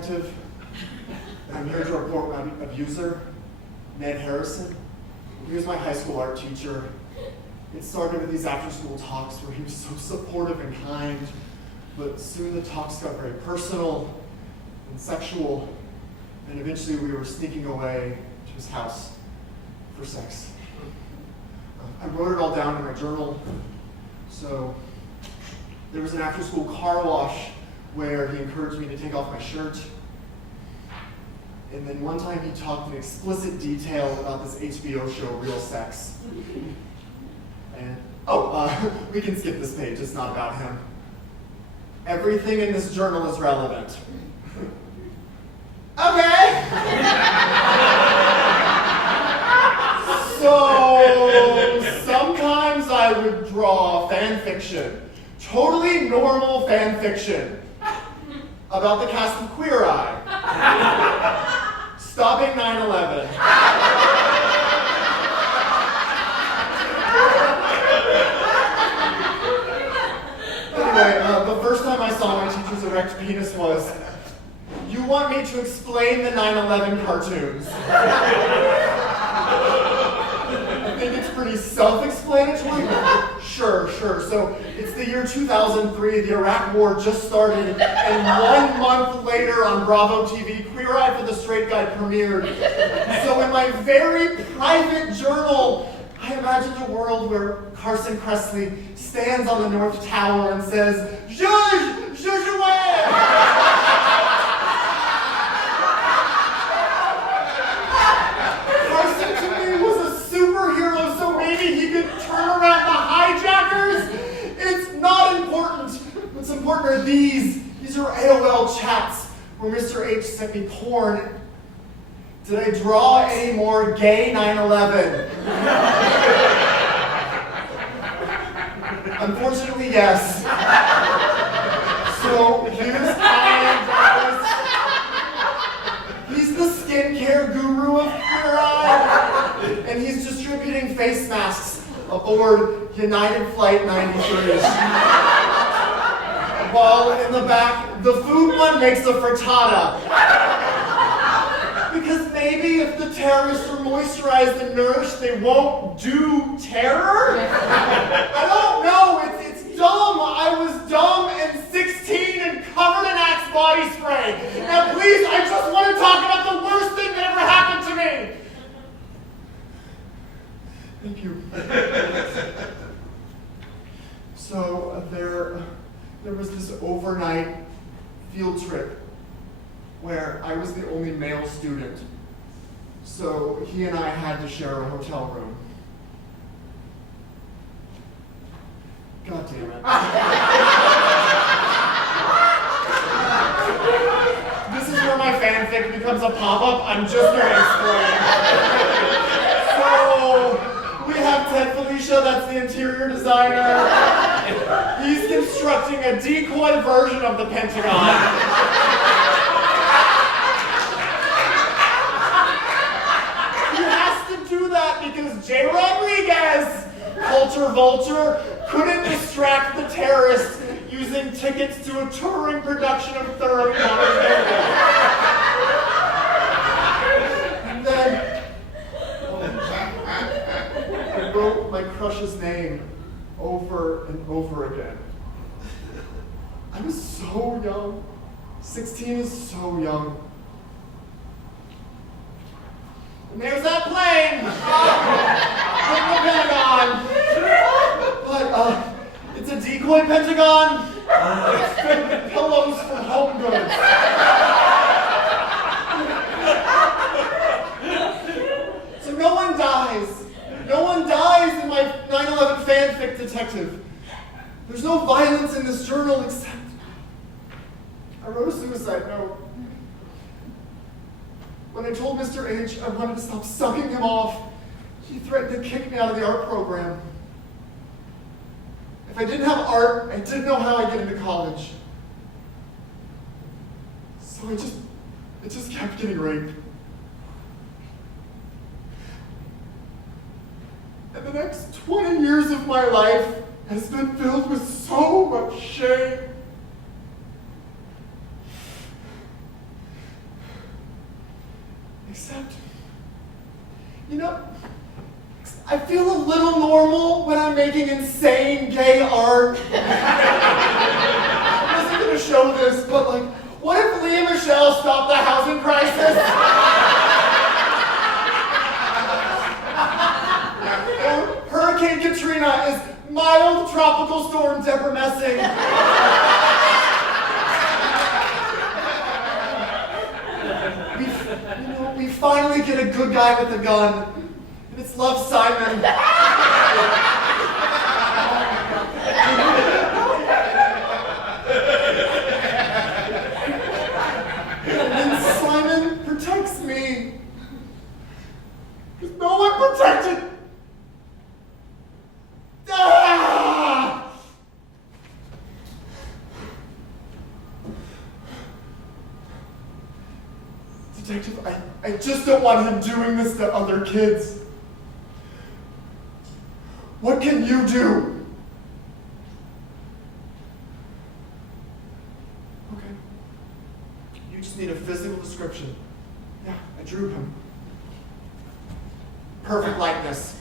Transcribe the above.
detective. And I'm here to report my abuser, Ned Harrison. He was my high school art teacher. It started with these after-school talks where he was so supportive and kind, but soon the talks got very personal and sexual, and eventually we were sneaking away to his house for sex. I wrote it all down in my journal. So there was an after-school car wash where he encouraged me to take off my shirt. And then one time he talked in explicit detail about this HBO show, Real Sex. And, we can skip this page, it's not about him. Everything in this journal is relevant. Okay! So, sometimes I would draw fan fiction. Totally normal fan fiction. About the cast of Queer Eye. Stopping 9/11. Anyway, the first time I saw my teacher's erect penis was, "You want me to explain the 9/11 cartoons?" I think it's pretty self-explanatory. Sure. So it's the year 2003, the Iraq War just started, and 1 month later on Bravo TV, Queer Eye for the Straight Guy premiered. So in my very private journal, I imagined a world where Carson Kressley stands on the North Tower and says, "Zhuzh! Zhuzh-away!" Carson to me was a superhero, so maybe he could turn around the hijackers. It's not important. What's important are these. These are AOL chats where Mr. H sent me porn. Did I draw any more gay 9/11? Unfortunately, yes. So here's Kyle Douglas. He's the skincare guru of Queer Eye, and he's distributing face masks aboard United Flight 93. While in the back, the food one makes a frittata. Because maybe if the terrorists are moisturized and nourished, they won't do terror? I don't know, it's dumb. I was dumb and 16 and covered in Axe body spray. Now please, I just want to talk about the worst thing that ever happened to me. Thank you. So there was this overnight field trip where I was the only male student. So he and I had to share a hotel room. God damn it. This is where my fanfic becomes a pop-up. I'm just gonna explain. So we have Ted Felicia, that's the interior designer. He's constructing a decoy version of the Pentagon. Because Jay Rodriguez, culture vulture, couldn't distract the terrorists using tickets to a touring production of Thoroughly Modern Family. And then I wrote my crush's name over and over again. I was so young. 16 is so young. And there's that plane! The Pentagon! But, it's a decoy Pentagon. It's filled with pillows from Home Goods. So no one dies. No one dies in my 9/11 fanfic detective. There's no violence in this journal except I wrote a suicide note. When I told Mr. H I wanted to stop sucking him off, he threatened to kick me out of the art program. If I didn't have art, I didn't know how I'd get into college. So I just kept getting raped. And the next 20 years of my life has been filled with so much shame. making insane gay art. I wasn't gonna show this, but like, what if Lee and Michelle stopped the housing crisis? Or Hurricane Katrina is mild tropical storm Deborah Messing. We finally get a good guy with a gun, and it's Love Simon. And then Simon protects me. Because no one protected. Ah! Detective, I just don't want him doing this to other kids. What can you do? Okay. You just need a physical description. Yeah, I drew him. Perfect likeness.